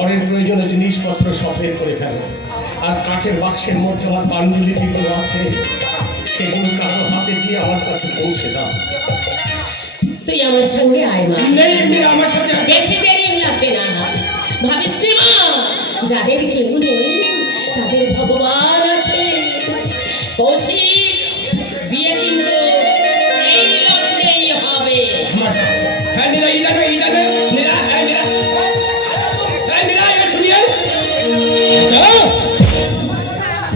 ঘরের প্রয়োজনীয় জিনিসপত্র সব বের করে ফেলো। আর কাঠের বাক্সের মধ্যে আমার পাণ্ডুলিপিগুলো আছে, সেগুলো কারো হাতে দিয়ে আমার কাছে পৌঁছে দাও। তুই আমার সঙ্গে আয় মা। নেই মীরা, আমার সাথে বেশি দেরি লাগবে না। ভাবিস নি মা, যাদের কেউ নেই তাদের ভগবান আছে। কৌশিক, বিয়ে কিন্তু এই লগ্নেই হবে। আমার সাথে। হ্যাঁ মীরা, ইদাবে ইদাবে মীরা, হ্যাঁ মীরা, হ্যাঁ মীরা, এ শুনিয়ে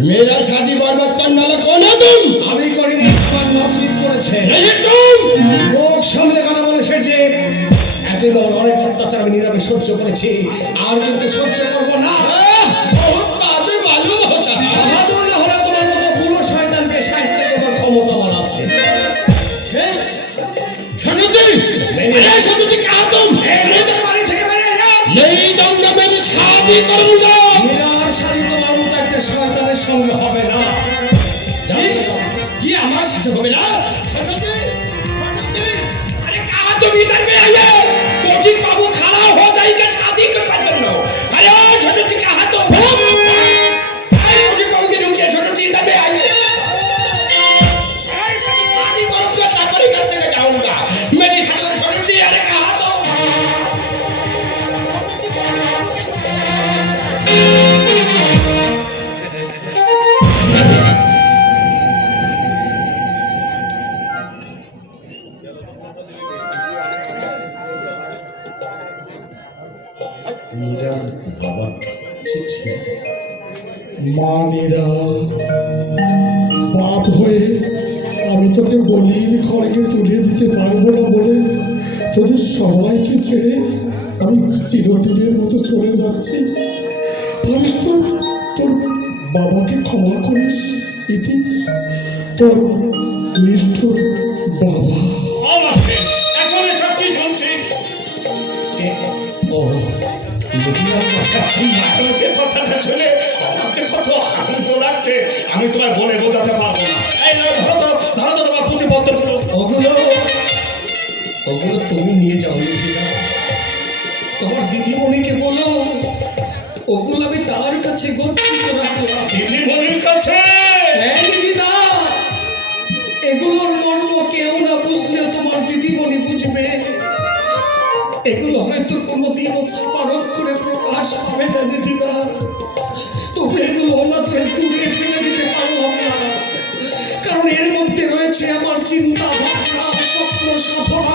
मेरा शादी बर्बाद करने वाला कौन है तुम? আমি করিনি, তোমার নসিব করেছে। नहीं तुम। মুখ সামনে কথা বলে সেজে এতদিন অনেক অত্যাচার আমি নীরবে সহ্য করেছি, আর কিন্তু সহ্য করব না। বহুত বাহাদুর মালুম হতা। বাহাদুর না হলে তোমার মতো বুড়ো শয়তানকে শায়েস্তা করার ক্ষমতা আমার আছে। হ্যাঁ सरस्वती, अरे सरस्वती कहाँ तुम? मेरे बारी থেকে বেরিয়ে যাও। नहीं जाऊंगा, मैं भी शादी करूंगा। मेरा शादी তোমার মতো একটা শয়তানের সঙ্গে হবে না। কি আমার সাথে হবে না? सरस्वती, सरस्वती, अरे कहाँ तुम इधर में आइए? कौशिक बाबू खड़ा हो जाएगा शादी करने के लिए। अरे सरस्वती कहाँ तुम? कौशिक बाबू के रुकिए, सरस्वती इधर में आइए। शादी करूंगा तापर घर থেকে जाऊंगा। मेरी हाथ सरस्वती, अरे कहाँ तुम? মীরা বাবা চিঠি। মা মীরা, বাপ হয়ে আমি তোকে বলির খড়গে তুলে দিতে পারবো না বলে তোদের সবাইকে ছেড়ে আমি চিরদিনের মতো চলে যাচ্ছি। পারিস তো তোর বাবাকে ক্ষমা করিস। ইতি তোর নিষ্ঠুর বাবা। এখন এসব কি শুনছি? ও মাকে কথাটা শুনে আমার যে কত আনন্দ লাগছে আমি তোমার বলে বোঝাতে পারবো না। এই ধরো তো, ধরো তো তোমার পুঁথিপত্রগুলো। ওগুলো ওগুলো তুমি নিয়ে যাও দিদিরা, তোমার দিদিমণিকে বলো ওগুলো আমি তার কাছে গচ্ছিত রাখলাম। দিদিমণির কাছে? হ্যাঁ দিদিদা, এগুলোর মর্ম কেউ না বুঝলেও তোমার দিদিমণি বুঝবে। এগুলো হয়তো কোনোদিনও ছাপার অক্ষরে প্রকাশ পাবে না দিদিদা, তবে এগুলো অনাথরে দূরে ফেলে দিতে পারলাম না, কারণ এর মধ্যে রয়েছে আমার চিন্তা ভাবনা, স্বপ্ন সাধনা।